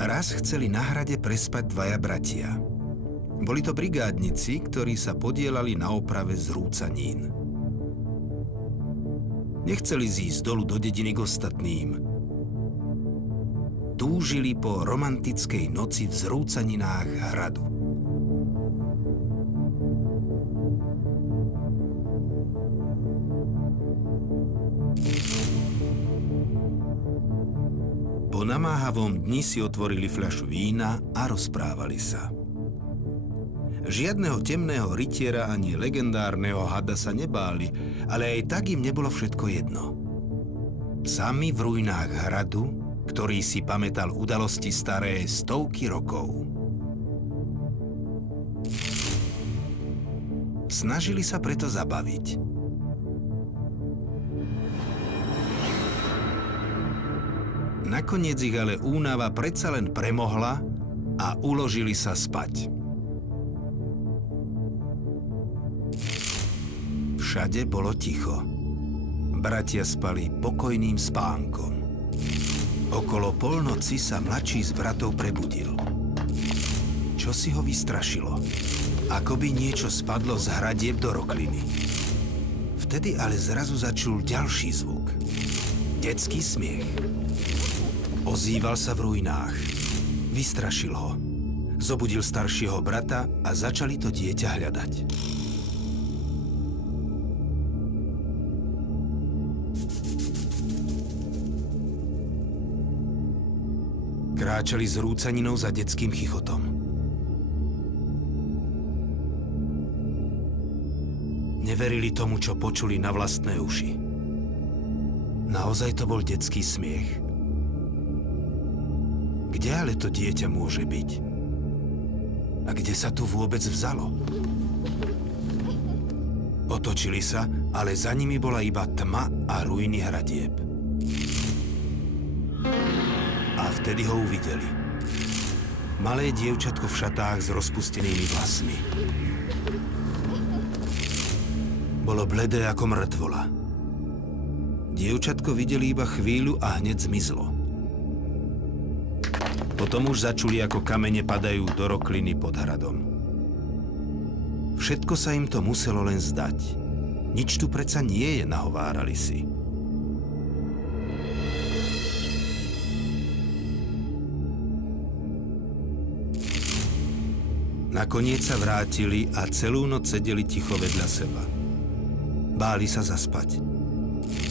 Raz chceli na hrade prespať dvaja bratia. Boli to brigádnici, ktorí sa podieľali na oprave zrúcanín. Nechceli zísť dolu do dediny k ostatným. Túžili po romantickej noci v zrúcaninách hradu. Po namáhavom dni si otvorili fľašu vína a rozprávali sa. Žiadneho temného rytiera ani legendárneho hada sa nebáli, ale aj tak im nebolo všetko jedno. Sami v ruinách hradu, ktorý si pamätal udalosti staré stovky rokov. Snažili sa preto zabaviť. Nakoniec ich ale únava predsa len premohla a uložili sa spať. Všade bolo ticho. Bratia spali pokojným spánkom. Okolo polnoci sa mladší z bratov prebudil. Čo si ho vystrašilo? Ako by niečo spadlo z hradieb do rokliny. Vtedy ale zrazu začul ďalší zvuk. Detský smiech. Ozýval sa v ruinách. Vystrašil ho. Zobudil staršieho brata a začali to dieťa hľadať. Kráčali s rúcaninou za detským chichotom. Neverili tomu, čo počuli na vlastné uši. Naozaj to bol detský smiech. Kde ale to dieťa môže byť? A kde sa tu vôbec vzalo? Otočili sa, ale za nimi bola iba tma a ruiny hradieb. A vtedy ho uvideli. Malé dievčatko v šatách s rozpustenými vlasmi. Bolo bledé ako mŕtvola. Dievčatko videli iba chvíľu a hneď zmizlo. Potom už začuli, ako kamene padajú do rokliny pod hradom. Všetko sa im to muselo len zdať. Nič tu predsa nie je, nahovárali si. Nakoniec sa vrátili a celú noc sedeli ticho vedľa seba. Báli sa zaspať.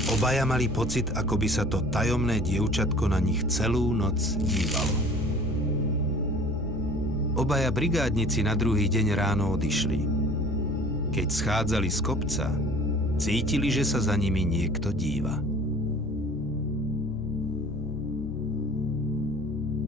Obaja mali pocit, ako by sa to tajomné dievčatko na nich celú noc dívalo. Obaja brigádnici na druhý deň ráno odišli. Keď schádzali z kopca, cítili, že sa za nimi niekto díva.